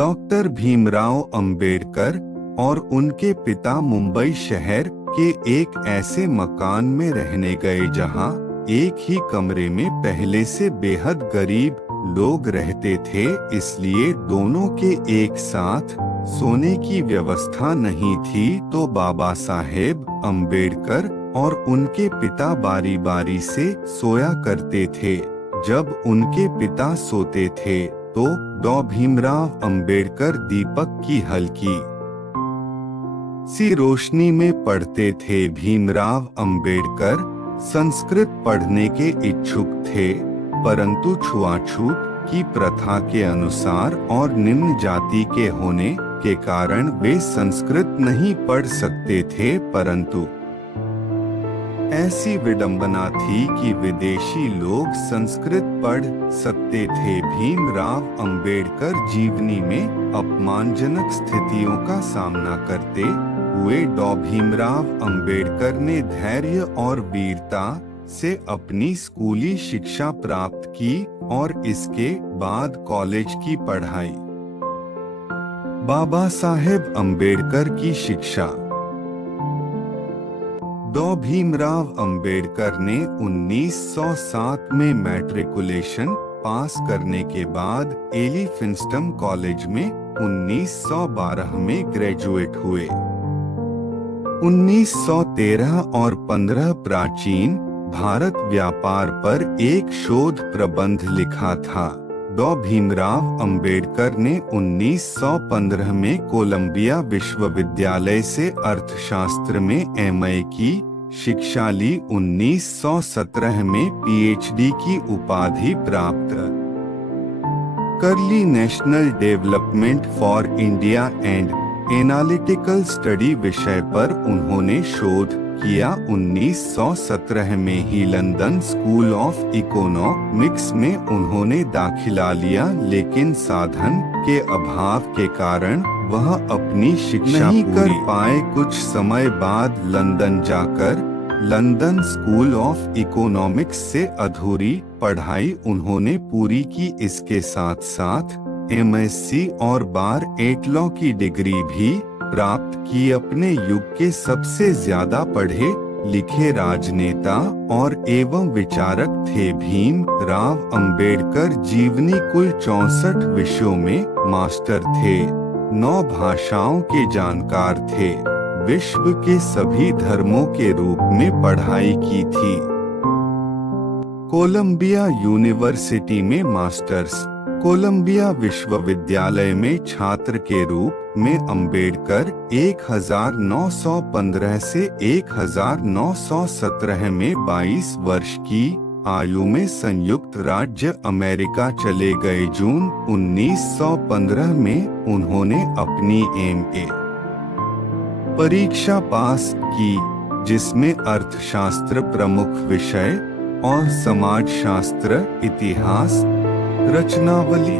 Doctor Bhimrao Ambedkar और उनके पिता मुंबई शहर के एक ऐसे मकान में रहने गए जहां एक ही कमरे में पहले से बेहद गरीब लोग रहते थे, इसलिए दोनों के एक साथ सोने की व्यवस्था नहीं थी। तो बाबा साहेब अंबेडकर और उनके पिता बारी बारी से सोया करते थे। जब उनके पिता सोते थे तो डॉ भीमराव अंबेडकर दीपक की हल्की सी रोशनी में पढ़ते थे। भीमराव अंबेडकर संस्कृत पढ़ने के इच्छुक थे, परंतु छुआछूत की प्रथा के अनुसार और निम्न जाति के होने के कारण वे संस्कृत नहीं पढ़ सकते थे। परंतु ऐसी विडंबना थी कि विदेशी लोग संस्कृत पढ़ सकते थे। भीमराव अंबेडकर जीवनी में अपमानजनक स्थितियों का सामना करते हुए डॉ भीमराव अंबेडकर ने धैर्य और वीरता से अपनी स्कूली शिक्षा प्राप्त की और इसके बाद कॉलेज की पढ़ाई। बाबा साहेब अंबेडकर की शिक्षा। डॉ भीमराव अंबेडकर ने 1907 में मैट्रिकुलेशन पास करने के बाद एलिफिंस्टन कॉलेज में 1912 में ग्रेजुएट हुए। 1913 और 15 प्राचीन भारत व्यापार पर एक शोध प्रबंध लिखा था। डॉ भीमराव अंबेडकर ने 1915 में कोलंबिया विश्वविद्यालय से अर्थशास्त्र में एमए की शिक्षा ली। 1917 में पीएचडी की उपाधि प्राप्त कर ली। National development for India and analytical study विषय पर उन्होंने शोध किया। 1917 में ही लंदन स्कूल ऑफ इकोनॉमिक्स में उन्होंने दाखिला लिया, लेकिन साधन के अभाव के कारण वह अपनी शिक्षा नहीं कर पाए। कुछ समय बाद लंदन जाकर लंदन स्कूल ऑफ इकोनॉमिक्स से अधूरी पढ़ाई उन्होंने पूरी की। इसके साथ साथ एमएससी और बार 8 लॉ की डिग्री भी प्राप्त की। अपने युग के सबसे ज्यादा पढ़े लिखे राजनेता और एवं विचारक थे भीमराव अंबेडकर। जीवनी कुल 64 विषयों में मास्टर थे, 9 भाषाओं के जानकार थे, विश्व के सभी धर्मों के रूप में पढ़ाई की थी। कोलंबिया यूनिवर्सिटी में मास्टर्स। कोलंबिया विश्वविद्यालय में छात्र के रूप में अंबेडकर 1915 से 1917 में 22 वर्ष की आयु में संयुक्त राज्य अमेरिका चले गए। जून 1915 में उन्होंने अपनी एमए परीक्षा पास की, जिसमें अर्थशास्त्र प्रमुख विषय और समाजशास्त्र, इतिहास, रचनावली